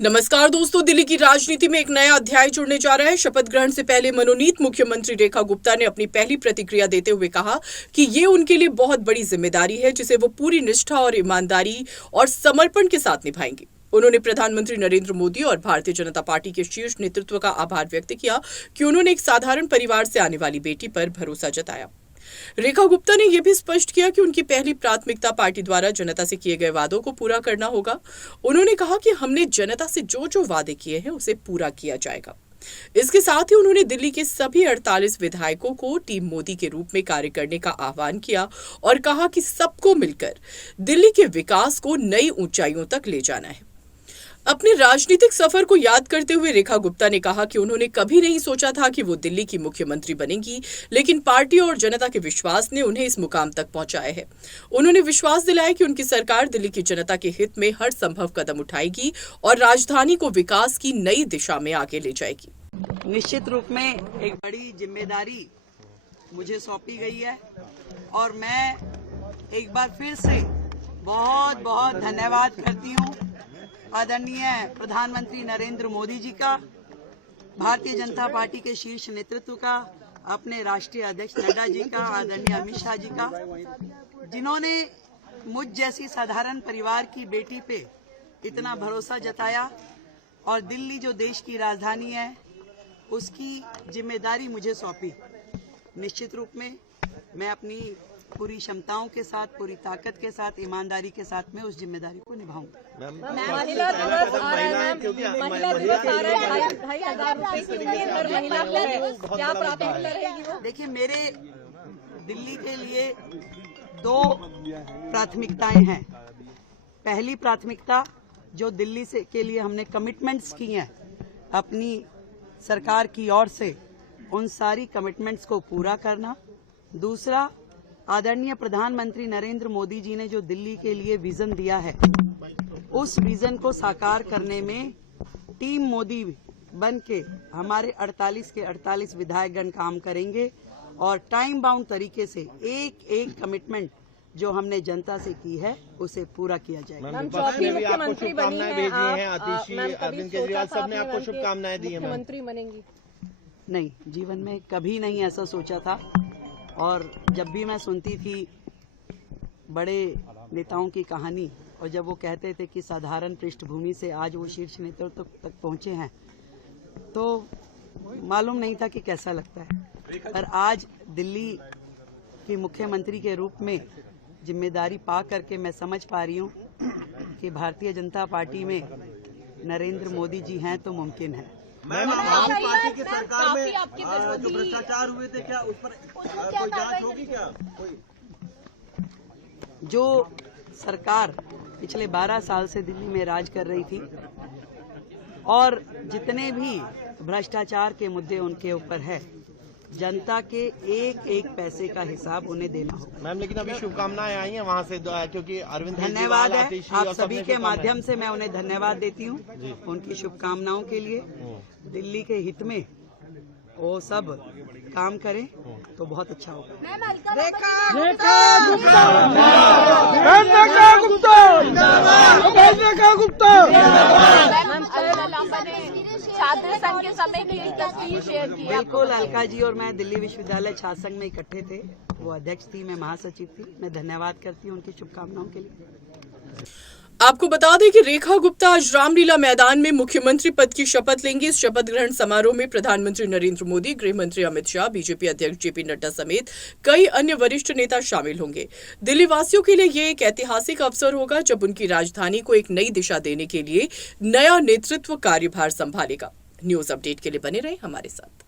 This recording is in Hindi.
नमस्कार दोस्तों, दिल्ली की राजनीति में एक नया अध्याय जुड़ने जा रहा है। शपथ ग्रहण से पहले मनोनीत मुख्यमंत्री रेखा गुप्ता ने अपनी पहली प्रतिक्रिया देते हुए कहा कि ये उनके लिए बहुत बड़ी जिम्मेदारी है जिसे वो पूरी निष्ठा और ईमानदारी और समर्पण के साथ निभाएंगे। उन्होंने प्रधानमंत्री नरेंद्र मोदी और भारतीय जनता पार्टी के शीर्ष नेतृत्व का आभार व्यक्त किया कि उन्होंने एक साधारण परिवार से आने वाली बेटी पर भरोसा जताया। रेखा गुप्ता ने यह भी स्पष्ट किया कि उनकी पहली प्राथमिकता पार्टी द्वारा जनता से किए गए वादों को पूरा करना होगा। उन्होंने कहा कि हमने जनता से जो जो वादे किए हैं उसे पूरा किया जाएगा। इसके साथ ही उन्होंने दिल्ली के सभी 48 विधायकों को टीम मोदी के रूप में कार्य करने का आह्वान किया और कहा कि सबको मिलकर दिल्ली के विकास को नई ऊंचाइयों तक ले जाना है। अपने राजनीतिक सफर को याद करते हुए रेखा गुप्ता ने कहा कि उन्होंने कभी नहीं सोचा था कि वो दिल्ली की मुख्यमंत्री बनेंगी, लेकिन पार्टी और जनता के विश्वास ने उन्हें इस मुकाम तक पहुंचाया है। उन्होंने विश्वास दिलाया कि उनकी सरकार दिल्ली की जनता के हित में हर संभव कदम उठाएगी और राजधानी को विकास की नई दिशा में आगे ले जाएगी। निश्चित रूप में एक बड़ी जिम्मेदारी मुझे सौंपी गई है और मैं एक बार फिर से बहुत बहुत धन्यवाद करती हूँ आदरणीय प्रधानमंत्री नरेंद्र मोदी जी का, भारतीय जनता पार्टी के शीर्ष नेतृत्व का, अपने राष्ट्रीय अध्यक्ष नड्डा जी का, आदरणीय अमित शाह जी का, जिन्होंने मुझ जैसी साधारण परिवार की बेटी पे इतना भरोसा जताया और दिल्ली जो देश की राजधानी है उसकी जिम्मेदारी मुझे सौंपी। निश्चित रूप में मैं अपनी पूरी क्षमताओं के साथ, पूरी ताकत के साथ, ईमानदारी के साथ में उस जिम्मेदारी को निभाऊंगा। महिला दिवस आ रहा है, महिला दिवस आ रहा है, 2,500 रुपए की हर महिला को क्या प्राथमिकता रहेगी वो? देखिए, मेरे दिल्ली के लिए 2 प्राथमिकताएं हैं। पहली प्राथमिकता जो दिल्ली से के लिए हमने कमिटमेंट्स की हैं अपनी सरकार की ओर से, उन सारी कमिटमेंट्स को पूरा करना। दूसरा, आदरणीय प्रधानमंत्री नरेंद्र मोदी जी ने जो दिल्ली के लिए विजन दिया है, उस विजन को साकार करने में टीम मोदी बन के हमारे 48 के 48 विधायकगण काम करेंगे और टाइम बाउंड तरीके से एक एक कमिटमेंट जो हमने जनता से की है उसे पूरा किया जाएगा। मुख्यमंत्री बनी है, अरविंद केजरीवाल साहब ने आपको शुभकामनाएं दी हैं। मुख्यमंत्री बनेंगी? नहीं, जीवन में कभी नहीं ऐसा सोचा था और जब भी मैं सुनती थी बड़े नेताओं की कहानी और जब वो कहते थे कि साधारण पृष्ठभूमि से आज वो शीर्ष नेतृत्व तक पहुंचे हैं, तो मालूम नहीं था कि कैसा लगता है। पर आज दिल्ली की मुख्यमंत्री के रूप में जिम्मेदारी पा करके मैं समझ पा रही हूँ कि भारतीय जनता पार्टी में नरेंद्र मोदी जी हैं तो मुमकिन है। मैम, आम पार्टी की सरकार में जो भ्रष्टाचार हुए थे, क्या उस पर कोई जांच होगी? क्या जो सरकार पिछले 12 साल से दिल्ली में राज कर रही थी और जितने भी भ्रष्टाचार के मुद्दे उनके ऊपर है, जनता के एक एक पैसे का हिसाब उन्हें देना होगा। मैम, लेकिन अभी शुभकामनाएं आई हैं वहाँ से, क्योंकि अरविंद धन्यवाद है आप सभी के माध्यम से मैं उन्हें धन्यवाद देती हूँ उनकी शुभकामनाओं के लिए। दिल्ली के हित में वो सब काम करें तो बहुत अच्छा होगा। छात्र संघ के समय की तस्वीर शेयर की। बिल्कुल, अलका जी और मैं दिल्ली विश्वविद्यालय छात्र संघ में इकट्ठे थे। वो अध्यक्ष थी, मैं महासचिव थी। मैं धन्यवाद करती हूँ उनकी शुभकामनाओं के लिए। आपको बता दें कि रेखा गुप्ता आज रामलीला मैदान में मुख्यमंत्री पद की शपथ लेंगी। इस शपथ ग्रहण समारोह में प्रधानमंत्री नरेंद्र मोदी, गृह मंत्री अमित शाह, बीजेपी अध्यक्ष जेपी नड्डा समेत कई अन्य वरिष्ठ नेता शामिल होंगे। दिल्ली वासियों के लिए यह एक ऐतिहासिक अवसर होगा जब उनकी राजधानी को एक नई दिशा देने के लिए नया नेतृत्व कार्यभार संभालेगा। न्यूज अपडेट के लिए बने रहे हमारे साथ।